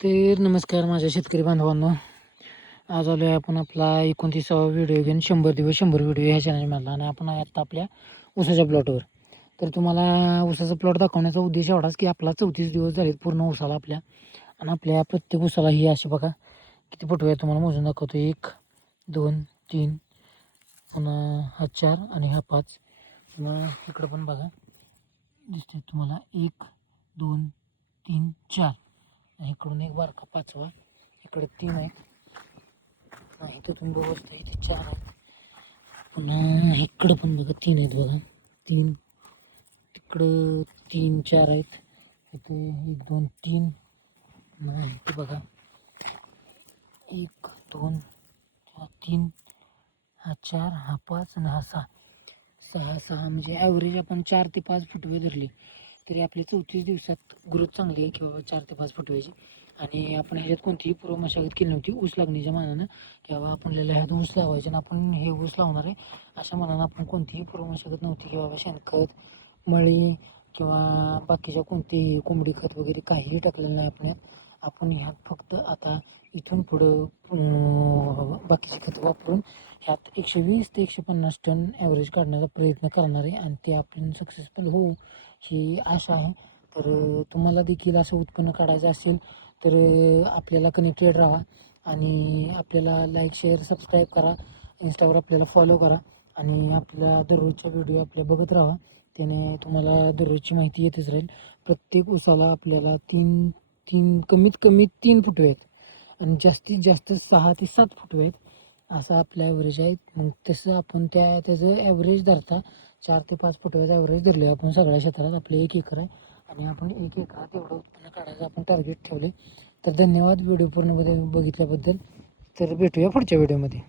तर नमस्कार माझ्या शेतकरी बांधवांनो. आज आलो आहे आपण आपला 29वा व्हिडिओ घेऊन 100 दिवस 100 व्हिडिओ ह्या चॅनलमधला. आणि आपण आहे आत्ता आपल्या ऊसाच्या प्लॉटवर. तर तुम्हाला ऊसाचा प्लॉट दाखवण्याचा उद्देश एवढाच की आपला 34 दिवस झालेत पूर्ण ऊसाला आपल्या. आणि आपल्या प्रत्येक ऊसाला ही अशी बघा किती फुटवे आहे तुम्हाला मोजून दाखवतो. 1 2 3 पुन्हा हा 4 आणि हा 5. पुन्हा इकडं पण बघा दिसते तुम्हाला 1 2 3 4. इकडून एक बारका 5वा. इकडे 3 आहेत. इथं तुम्ही बघू शकता इथे 4 आहेत. पुन्हा इकडं पण बघा 3 आहेत बघा. 3 तिकडं 3 4 आहेत. इथे 1 2 3. इथे बघा 1 2 3 हा 4 हा 5 आणि हा 6. 6 म्हणजे ॲव्हरेज आपण 4 ते 5 फुटवे धरली तरी आपली 34 दिवसात ग्रोथ चांगली आहे किंवा 4 ते 5 फुटव्याची. आणि आपण ह्याच्यात कोणतीही पूर्व मशागत केली नव्हती ऊस लागण्याच्या मानानं किंवा आपल्याला ह्यात ऊस लावायचे आणि आपण हे ऊस लावणार आहे अशा मानानं आपण कोणतीही पूर्व मशागत नव्हती की बाबा शेणखत मळी किंवा बाकीच्या कोणतेही कोंबडी खत वगैरे काहीही टाकलेलं नाही आपण. आपण ह्यात फक्त आता इथून पुढं बाकीचे खत वापरून ह्यात 120 ते 150 टन ॲव्हरेज काढण्याचा प्रयत्न करणार आहे आणि ते आपण सक्सेसफुल होऊ ही आशा आहे. तर तुम्हाला देखील असं उत्पन्न काढायचं असेल तर आपल्याला कनेक्टेड राहा आणि आपल्याला लाईक शेअर सबस्क्राईब करा. इंस्टावर आपल्याला फॉलो करा आणि आपल्या दररोजच्या व्हिडिओ आपल्या बघत राहा. त्याने तुम्हाला दररोजची माहिती येतच राहील. प्रत्येक ऊसाला आपल्याला कमीत कमी 3 फुटवे आहेत आणि जास्तीत जास्त 6 ते 7 फुटवे आहेत असं आपलं ॲव्हरेज आहे. मग तसं आपण त्याचं ॲव्हरेज धरता 4 ते 5 फुटव्याचं ॲव्हरेज धरले आपण सगळ्या क्षेत्रात. आपले 1 एकर आहे आणि आपण 1 एकरात एवढं उत्पन्न काढायचं आपण टार्गेट ठेवले. तर धन्यवाद व्हिडिओ पूर्णमध्ये बघितल्याबद्दल. तर भेटूया पुढच्या व्हिडिओमध्ये.